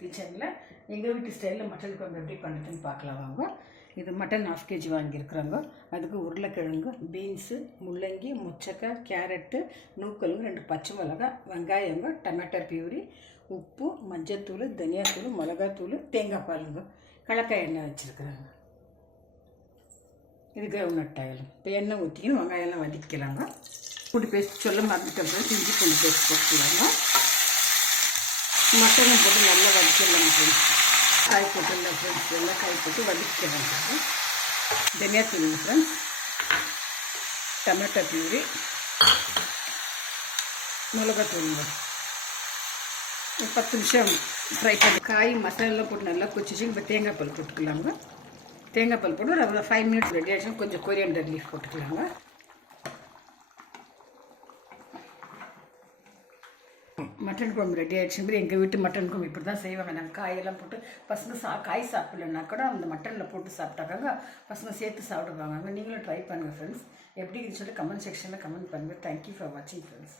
கிச்சனில் எங்கள் வீட்டு ஸ்டைலில் மட்டன் குழம்பு எப்படி பண்ணுறதுன்னு பார்க்கலாம் வாங்க. இது மட்டன் 1/2 kg வாங்கியிருக்குறாங்க. அதுக்கு உருளைக்கிழங்கு, பீன்ஸு, முள்ளங்கி, முச்சக்காய், கேரட்டு, நூக்கலுங்க, 2 பச்சை மிளகாய், வெங்காயங்க, டொமேட்டோ பியூரி, உப்பு, மஞ்சத்தூள், தனியாத்தூள், மிளகாத்தூள், தேங்காய் பாலுங்க, கலக்காய் எண்ணெய் வச்சுருக்குறாங்க. இது கிரவுண்ட் ஆயில். இப்போ எண்ணெய் ஊற்றிக்கணும், வெங்காயம்லாம் வதக்கிக்கலாங்க. பூண்டு பேஸ்ட் சொல்ல மறந்துட்டோம், இஞ்சி பூண்டு பேஸ்ட் போட்டுக்கலாங்க. மட்டனை போட்டு நல்லா வதக்கிடலாம் ஃப்ரெண்ட்ஸ். காய் போட்டுடலாம் ஃப்ரெண்ட்ஸ், எல்லாம் காய் போட்டு வதக்கிடலாம். தனியாத்தூள் ஃப்ரெண்ட்ஸ், டொமேட்டோ பியூரி, மிளகாத்தூளுங்க. ஒரு 10 நிமிஷம் ஃப்ரை பண்ணி காய் மசாலெலாம் போட்டு நல்லா கொச்சிச்சு. இப்போ தேங்காய் பால் போட்டுக்கலாங்க. தேங்காய் பால் போட்டு ஒரு 5 மினிட்ஸ் ரெடி ஆகிடுச்சு. கொஞ்சம் கொரியண்டர் லீஃப் போட்டுக்கலாங்க. மட்டன் குழம்பு ரெடி ஆகிடுச்சு. எங்கள் வீட்டு மட்டன் குழம்பு இப்படி தான் செய்வாங்க. நாங்கள் காயெல்லாம் போட்டு பசங்க காய் சாப்பிடலன்னா கூட அந்த மட்டனில் போட்டு சாப்பிட்டாக்காங்க பசங்க சேர்த்து சாப்பிடுவாங்க. நீங்களும் ட்ரை பண்ணுங்கள் ஃப்ரெண்ட்ஸ். எப்படி சொல்லிட்டு கமெண்ட் செக்ஷனில் கமெண்ட் பண்ணுங்கள். தேங்க்யூ ஃபார் வாட்சிங் ஃப்ரெண்ட்ஸ்.